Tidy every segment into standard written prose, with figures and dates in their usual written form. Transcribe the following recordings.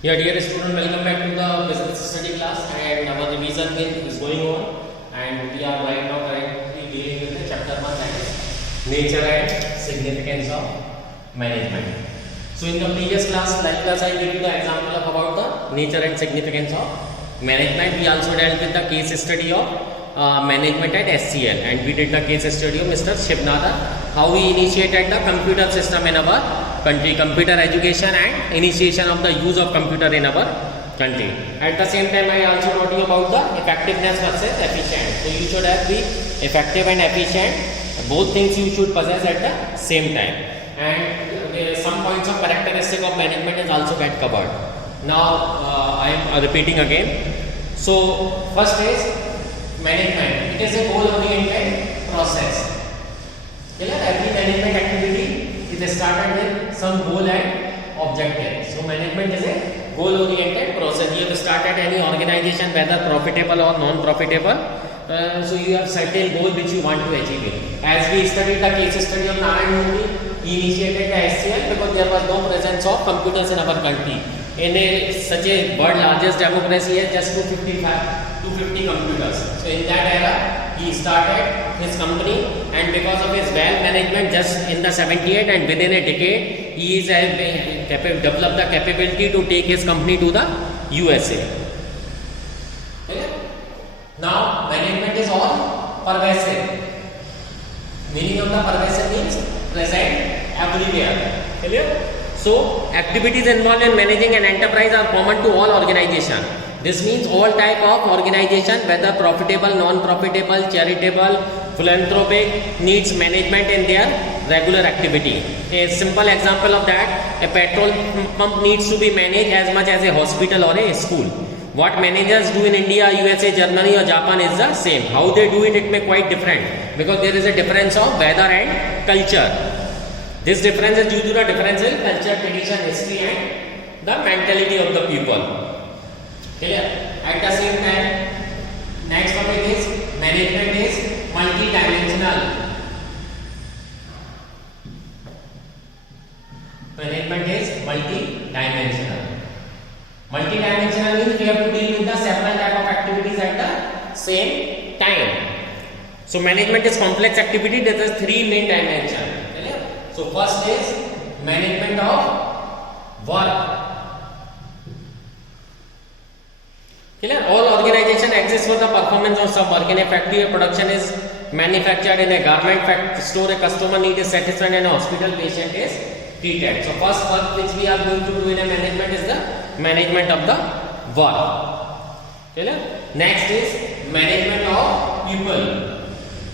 Yeah, dear student, welcome back to the business study class, and our revision is going on, and we are right now currently dealing with the chapter 1, that is nature and significance of management. So in the previous class, like class, I gave you the example of about the nature and significance of management. We also dealt with the case study of management at SCL, and we did the case study of Mr. Shivnadar, how he initiated the computer system in our country, computer education and initiation of the use of computer in our country. At the same time, I also taught you about the effectiveness versus efficient. So you should have be effective and efficient. Both things you should possess at the same time. And some points of characteristic of management is also get covered. Now I am repeating again. So first is management. It is a goal-oriented process. Every management activity is started with some goal and objective. So management is a goal-oriented process. You have started any organization, whether profitable or non-profitable. So you have certain goal which you want to achieve. As we studied the case study of Narayan Modi, he initiated the SCL because there was no presence of computers in our country. In such a world largest democracy has just 250 computers. So in that era, he started his company, and because of his well management, just in the 78 and within a decade, he is developed the capability to take his company to the USA. Okay? Now management is all pervasive. Meaning of the pervasive means present everywhere. Clear? So activities involved in managing an enterprise are common to all organizations. This means all type of organization, whether profitable, non-profitable, charitable, philanthropic, needs management in their regular activity. A simple example of that, a petrol pump needs to be managed as much as a hospital or a school. What managers do in India, USA, Germany or Japan is the same. How they do it, it may quite different, because there is a difference of weather and culture. This difference is due to the difference in culture, tradition, history and the mentality of the people. Clear? At the same time, next topic is management is multi-dimensional. Management is multi-dimensional. Multi-dimensional means we have to deal with the several type of activities at the same time. So management is complex activity. There is three main dimensions. So first is management of work. Clear? All organization exists for the performance of some work. In a factory, a production is manufactured. In a garment store, a customer need is satisfied, and a hospital patient is treated. So first work which we are going to do in a management is the management of the work. Clear? Next is management of people.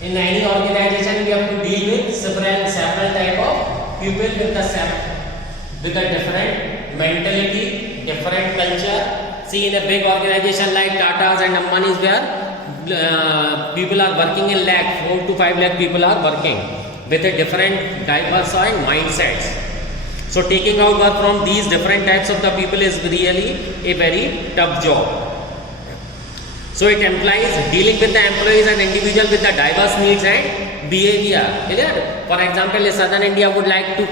In any organization, we have to deal with several type of people with a different mentality, different culture. See, in a big organization like Tata's and Ambani's, where people are working in lakh, 4 to 5 lakh people are working with a different diverse mindsets. So taking out work from these different types of the people is really a very tough job. So it implies dealing with the employees and individual with the diverse needs and behavior. Clear? For example, in southern India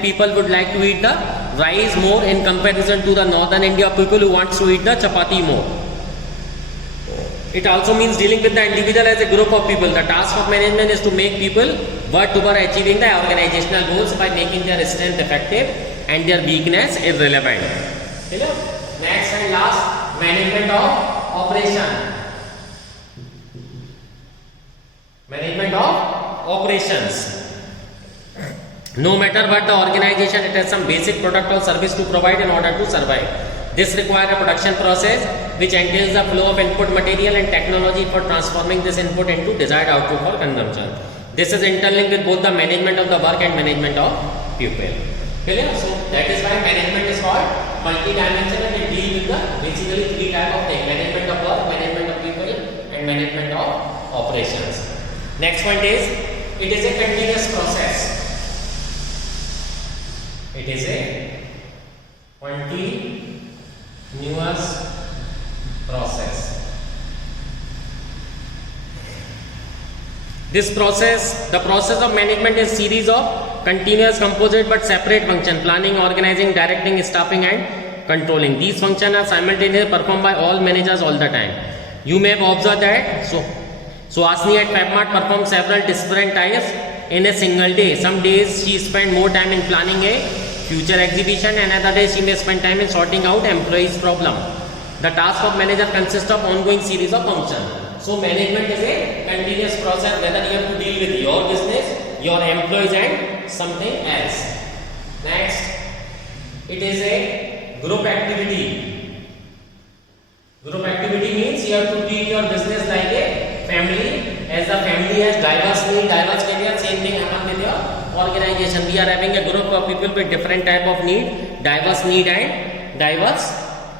people would like to eat the rice more in comparison to the northern India people who wants to eat the chapati more. It also means dealing with the individual as a group of people. The task of management is to make people work toward achieving the organizational goals by making their strength effective and their weakness irrelevant. Clear? Next and last, management of operation. Management of operations. No matter what the organization, it has some basic product or service to provide in order to survive. This requires a production process which entails the flow of input material and technology for transforming this input into desired output for consumption. This is interlinked with both the management of the work and management of people. Clear? So that is why management is called multi-dimensional and deal with the basically three type of things: management of work, management of people and management of operations. Next point is, it is a continuous process. It is a continuous process. This process, the process of management is series of continuous, composite but separate function: planning, organizing, directing, staffing and controlling. These functions are simultaneously performed by all managers all the time. You may have observed that Suhasini at FabMart performs several different tasks in a single day. Some days she spend more time in planning a future exhibition, and other days she may spend time in sorting out employees' problem. The task of manager consists of ongoing series of functions. So management is a continuous process, whether you have to deal with your business, your employees, and something else. Next, it is a group activity. Group activity means you have to treat your business like a family. As the family has diverse need, diverse career, same thing happens with your organization. We are having a group of people with different type of need, diverse need and diverse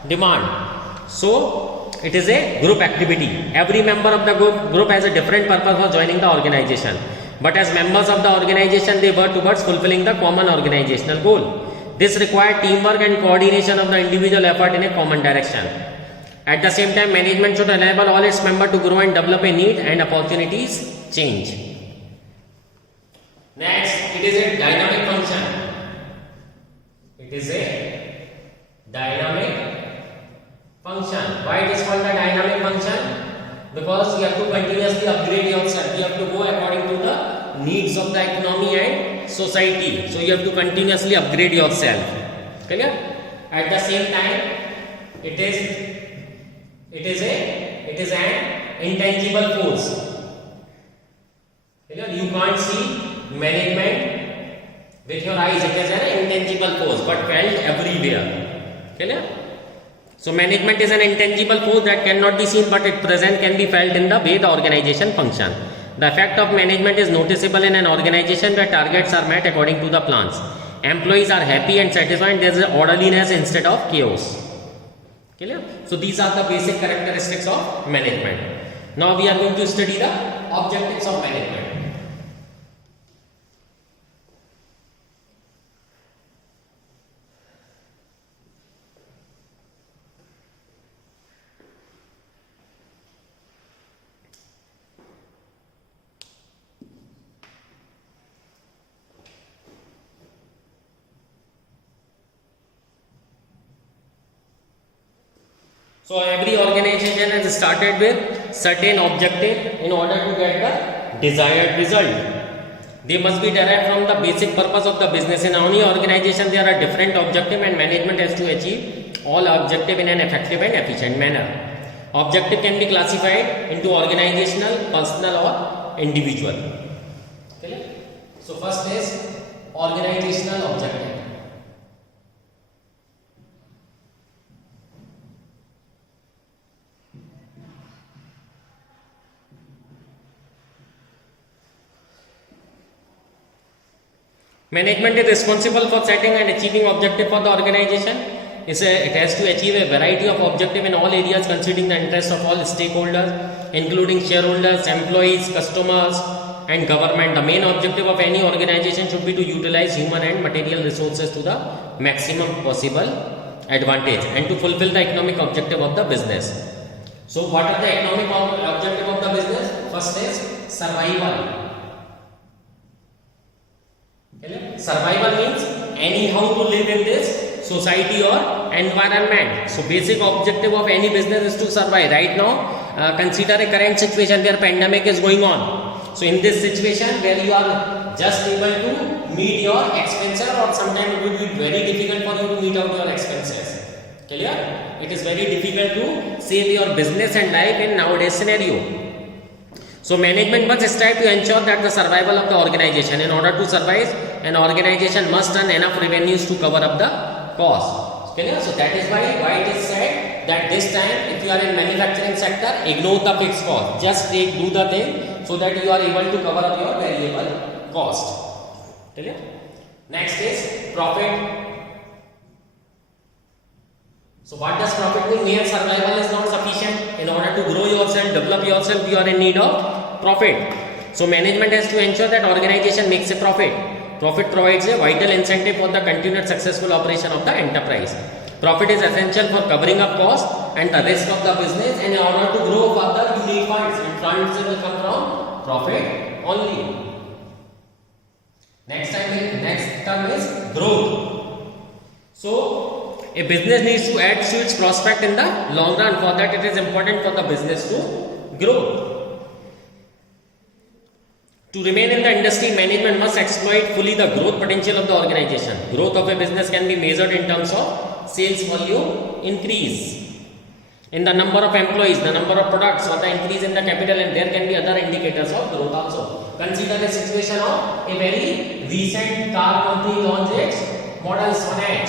demand. So it is a group activity. Every member of the group has a different purpose for joining the organization. But as members of the organization, they work towards fulfilling the common organizational goal. This requires teamwork and coordination of the individual effort in a common direction. At the same time, management should enable all its members to grow and develop a need and opportunities change. Next, it is a dynamic function. It is a dynamic function. Why it is called a dynamic function? Because you have to continuously upgrade yourself. You have to go according to the needs of the economy and society. So you have to continuously upgrade yourself. Clear? At the same time, it is an intangible force. You can't see management with your eyes. It is an intangible force, but felt everywhere. Clear? So management is an intangible force that cannot be seen, but its presence can be felt in the way the organization functions. The effect of management is noticeable in an organization where targets are met according to the plans. Employees are happy and satisfied. There is orderliness instead of chaos. Clear? So these are the basic characteristics of management. Now we are going to study the objectives of management. So every organization has started with certain objective in order to get the desired result. They must be derived from the basic purpose of the business. In any organization, there are different objectives, and management has to achieve all objectives in an effective and efficient manner. Objective can be classified into organizational, personal, or individual. Okay? So first is organizational objective. Management is responsible for setting and achieving objective for the organization. It has to achieve a variety of objectives in all areas considering the interests of all stakeholders, including shareholders, employees, customers, and government. The main objective of any organization should be to utilize human and material resources to the maximum possible advantage and to fulfill the economic objective of the business. So what are the economic objective of the business? First is survival. Survival means anyhow to live in this society or environment. So basic objective of any business is to survive. Right now, consider a current situation where pandemic is going on. So in this situation where you are just able to meet your expenses, or sometimes it will be very difficult for you to meet out your expenses. Clear? It is very difficult to save your business and life in nowadays scenario. So management must strive to ensure that the survival of the organization. In order to survive, an organization must earn enough revenues to cover up the cost. Okay, so that is why it is said that this time if you are in manufacturing sector, ignore the fixed cost. Just do the thing so that you are able to cover up your variable cost. Okay? Next is profit. So what does profit mean? Mere survival is not sufficient. In order to grow yourself, develop yourself, you are in need of profit. So management has to ensure that organization makes a profit. Profit provides a vital incentive for the continued successful operation of the enterprise. Profit is essential for covering up costs and the risk of the business, and in order to grow further, you need funds, and funds will come from profit only. Next term is growth. So a business needs to add to its prospect in the long run. For that, it is important for the business to grow. To remain in the industry, management must exploit fully the growth potential of the organization. Growth of a business can be measured in terms of sales volume increase, in the number of employees, the number of products, or the increase in the capital, and there can be other indicators of growth also. Consider a situation of a very recent car company launched its model Sonet.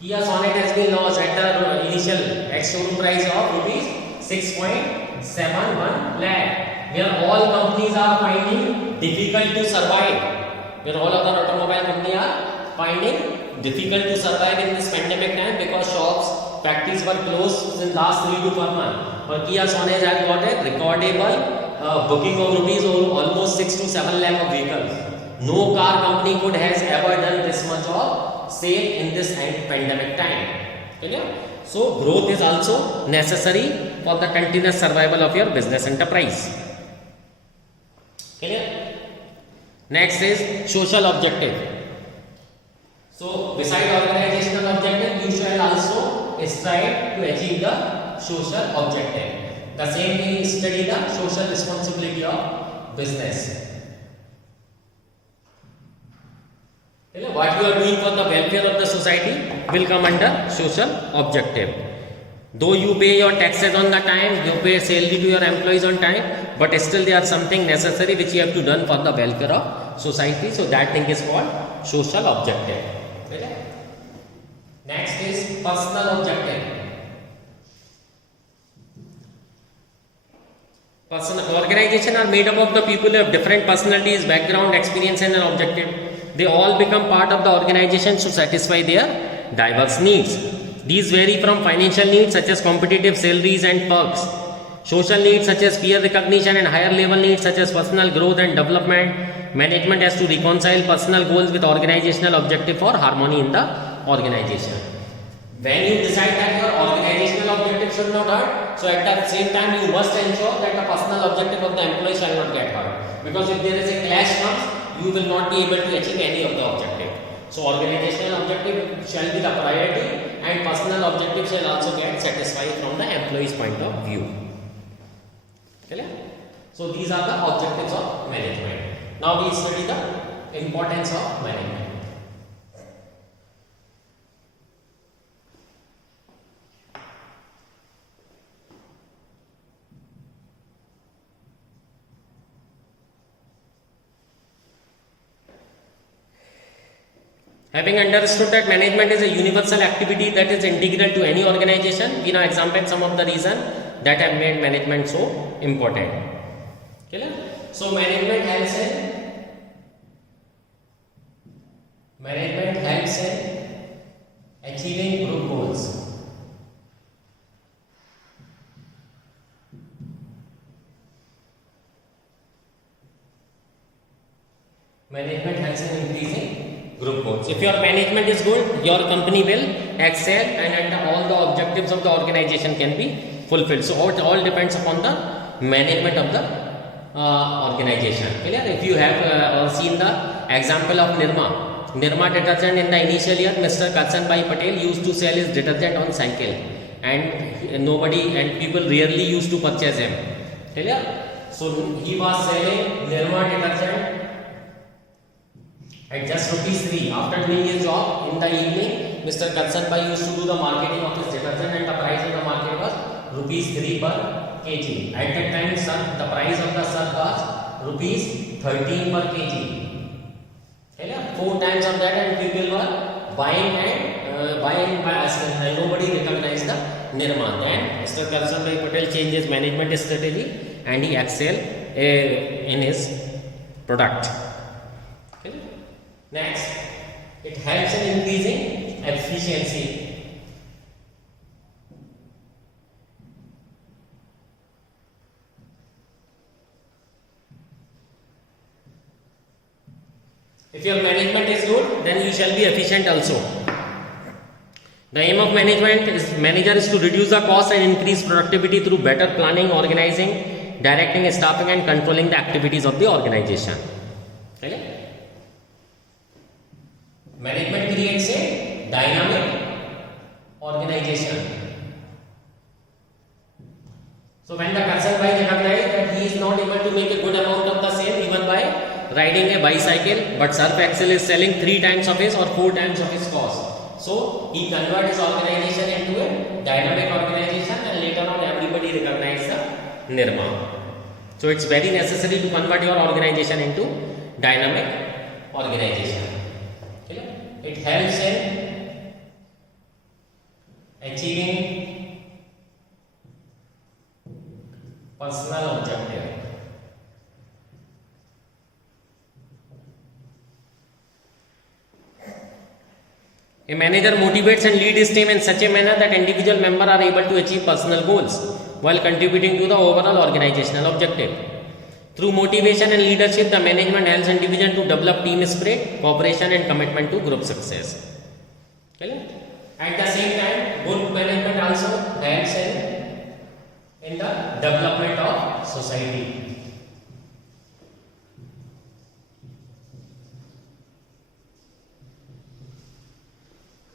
Kia Sonet has been launched at the initial ex-showroom price of rupees 6.71 lakh, where all companies are finding difficult to survive, where all other automobile companies are finding difficult to survive in this pandemic time because shops, factories were closed in last 3 to 4 months. But Kia Sonet has got a recordable booking of rupees almost 6 to 7 lakh of vehicles. No car company could has ever done this much of sale in this pandemic time. Okay? So growth is also necessary for the continuous survival of your business enterprise. Clear? Next is social objective. So beside organizational objective, you shall also strive to achieve the social objective. The same way you study the social responsibility of business. What you are doing for the welfare of the society will come under social objective. Though you pay your taxes on the time, you pay salary to your employees on time, but still there are something necessary which you have to done for the welfare of society. So that thing is called social objective. Okay? Next is personal objective. Organization are made up of the people who have different personalities, background, experience, and an objective. They all become part of the organization to satisfy their diverse needs. These vary from financial needs such as competitive salaries and perks, social needs such as peer recognition, and higher level needs such as personal growth and development. Management has to reconcile personal goals with organizational objective for harmony in the organization. When you decide that your organizational objective should not hurt, so at the same time you must ensure that the personal objective of the employee shall not get hurt. Because if there is a clash comes, you will not be able to achieve any of the objective. So organizational objective shall be the priority, and personal objective shall also get satisfied from the employee's point of view. Okay? So these are the objectives of management. Now we study the importance of management. Having understood that management is a universal activity that is integral to any organization, we now examine some of the reasons that have made management so important. Okay? So management helps in achieving group goals. Management helps in increasing group goals. If your management is good, your company will excel, and all the objectives of the organization can be fulfilled. So it all depends upon the management of the organization. Clear? If you have seen the example of Nirma detergent, in the initial year, Mr. Katsanbhai Patel used to sell his detergent on cycle, and people rarely used to purchase him. Clear? So he was selling Nirma detergent at just ₹3. After doing his job in the evening, Mr. Katsanbhai used to do the marketing of his detergent, and the price in the market was ₹3 per kg. At that time, the price of the surf was ₹13 per kg. 4 times of that, and people were buying and nobody recognized the Nirma. Then Mr. Katsanbhai Patel changed his management strategy, and he excelled in his product. Okay. Next, it helps in increasing efficiency. If your management is good, then you shall be efficient also. The aim of manager is to reduce the cost and increase productivity through better planning, organizing, directing, staffing, and controlling the activities of the organization. Okay? Management creates a dynamic organization. So when the person by recognize that he is not able to make a good amount of the sale even by riding a bicycle, but Surf Excel is selling 3 times of his or 4 times of his cost. So he convert his organization into a dynamic organization, and later on everybody recognize the Nirma. So it's very necessary to convert your organization into dynamic organization. Okay? It helps in achieving personal objective. A manager motivates and leads his team in such a manner that individual members are able to achieve personal goals while contributing to the overall organizational objective. Through motivation and leadership, the management helps individuals to develop team spirit, cooperation and commitment to group success. Okay? At the same time, good management also helps in the development of society.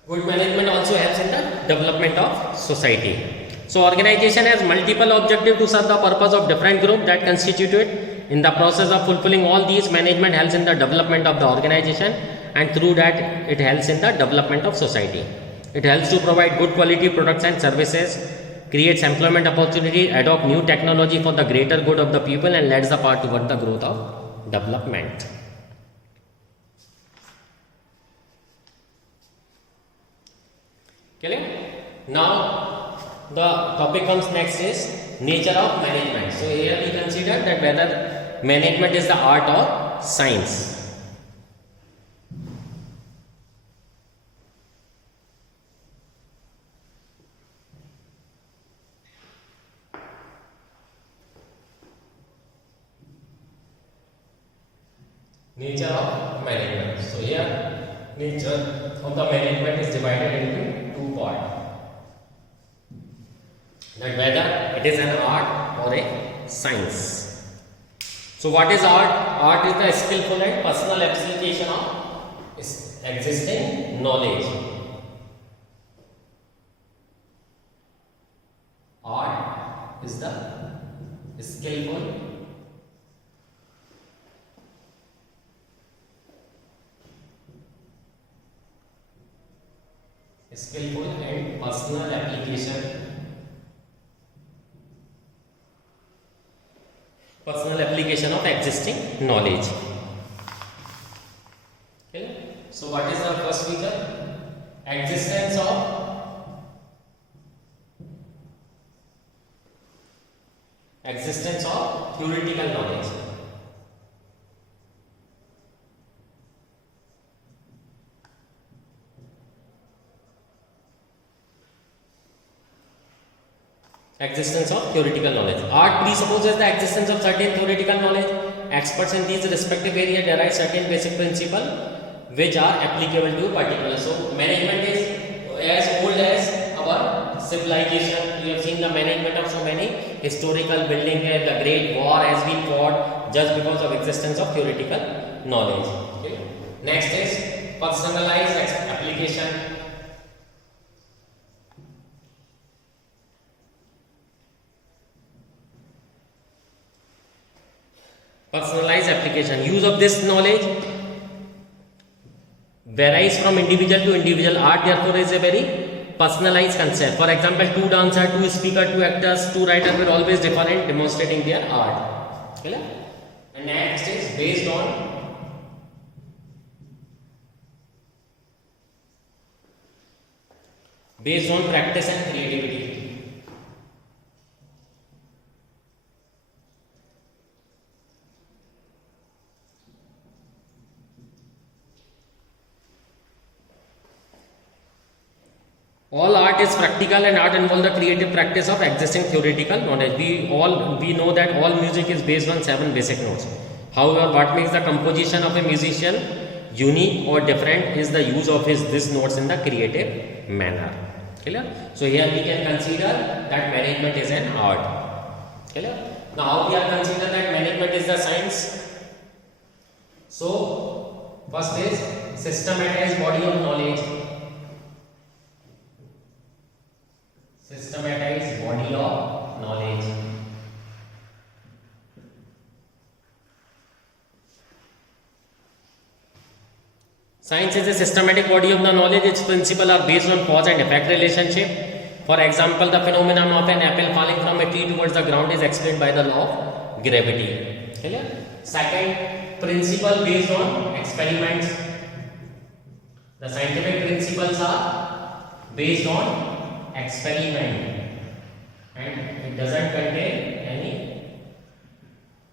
Good management also helps in the development of society. So organization has multiple objectives to serve the purpose of different groups that constitute. In the process of fulfilling all these, management helps in the development of the organization, and through that it helps in the development of society. It helps to provide good quality products and services, creates employment opportunity, adopt new technology for the greater good of the people, and leads the path toward the growth of development. Okay? Now the topic comes next is nature of management. So here we consider that whether management is the art or science. Nature of management. So here nature of the management is divided into 2 parts. That whether it is an art or a science. So what is art? Art is the skillful and personal application of existing knowledge. Art is the skillful and personal application of existing knowledge. Okay. So what is the first feature? Existence of theoretical knowledge. Existence of theoretical knowledge. Art presupposes the existence of certain theoretical knowledge. Experts in these respective areas derive certain basic principles which are applicable to particular. So management is as old as our civilization. You have seen the management of so many historical buildings. The Great War has been fought just because of existence of theoretical knowledge. Okay. Next is personalized application. Personalized application. Use of this knowledge varies from individual to individual. Art therefore is a very personalized concept. For example, 2 dancers, 2 speakers, 2 actors, 2 writers were always different, demonstrating their art. Okay? And next is based on practice and creativity. All art is practical, and art involves the creative practice of existing theoretical knowledge. We know that all music is based on 7 basic notes. However, what makes the composition of a musician unique or different is the use of these notes in the creative manner. Clear? So here we can consider that management is an art. Clear? Now how we are consider that management is the science? So first is systematized body of knowledge. systematized body of knowledge. Science is a systematic body of the knowledge. Its principles are based on cause and effect relationship. For example, the phenomenon of an apple falling from a tree towards the ground is explained by the law of gravity. Clear? Second, principle based on experiments. The scientific principles are based on experiment and it doesn't contain any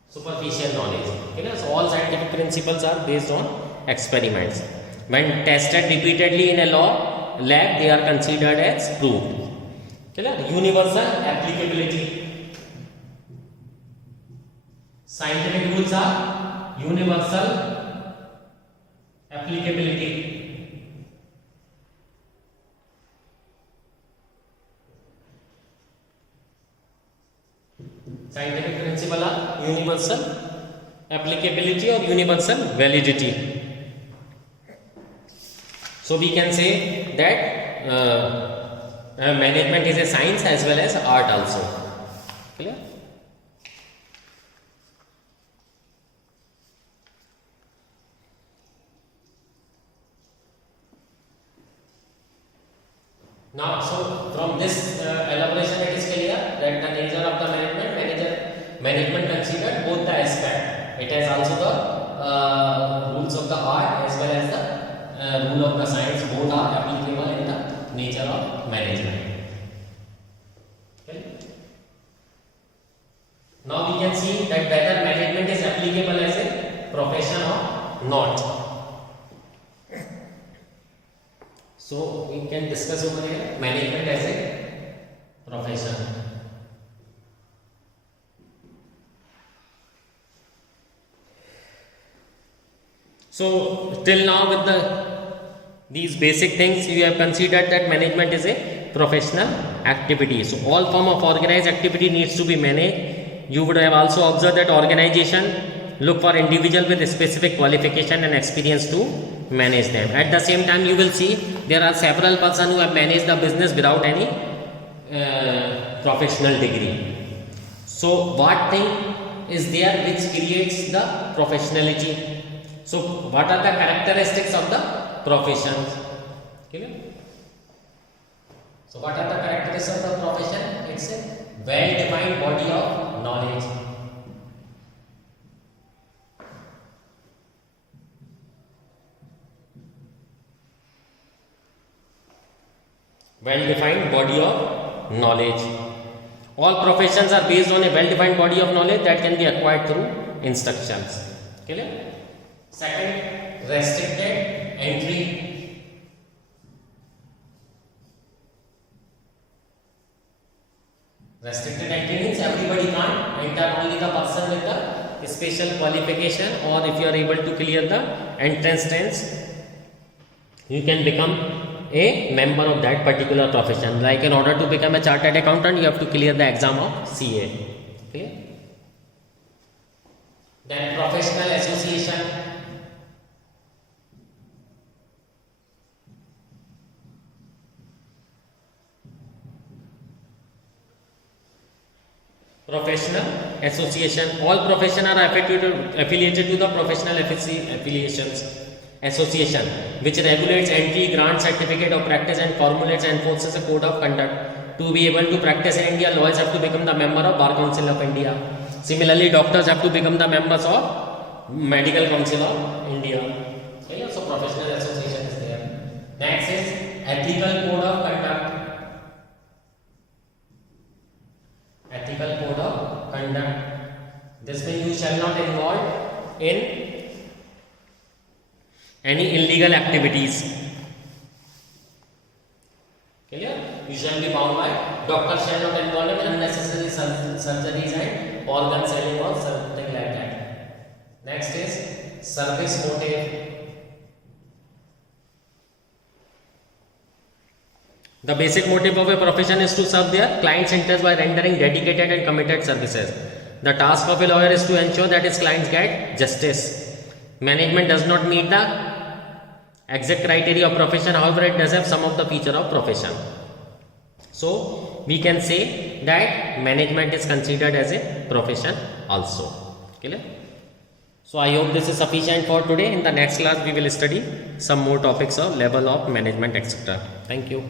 superficial knowledge. Clear? So all scientific principles are based on experiments. When tested repeatedly in a lab, they are considered as proved. Universal applicability. Scientific rules are universal applicability. Scientific principle are universal applicability or universal validity. So we can say that management is a science as well as art also. Clear? Now, so from this elaboration, it is clear that the nature of the management considered both the aspect. It has also the rules of the art as well as the rule of the science. Both are applicable in the nature of management. Okay. Now we can see that whether management is applicable as a profession or not. So we can discuss over here management as a profession. So till now with these basic things you have considered that management is a professional activity. So all form of organized activity needs to be managed. You would have also observed that organization look for individual with specific qualification and experience to manage them. At the same time you will see there are several persons who have managed the business without any professional degree. So what thing is there which creates the professionality? So what are the characteristics of the profession? Okay. So what are the characteristics of the profession? It's a well-defined body of knowledge. Well-defined body of knowledge. All professions are based on a well-defined body of knowledge that can be acquired through instructions. Okay. Second, restricted entry. Restricted entry means everybody can't enter, only the person with the special qualification, or if you are able to clear the entrance test, you can become a member of that particular profession. Like in order to become a chartered accountant, you have to clear the exam of CA. Okay. Then professional association. Professional association. All professions are affiliated to the professional affiliations association, which regulates entry, grants certificate of practice, and formulates and enforces a code of conduct. To be able to practice in India, lawyers have to become the member of Bar Council of India. Similarly, doctors have to become the members of Medical Council of India. Okay, so professional association is there. Next is ethical code of conduct. Ethical code of conduct. This means you shall not involve in any illegal activities. Clear? You shall be bound by. Doctor shall not involve in unnecessary surgeries and organ selling or something like that. Next is service motive. The basic motive of a profession is to serve their clients' interests by rendering dedicated and committed services. The task of a lawyer is to ensure that his clients get justice. Management does not meet the exact criteria of profession, however, it does have some of the feature of profession. So we can say that management is considered as a profession also. Clear? So I hope this is sufficient for today. In the next class we will study some more topics of level of management, etc. Thank you.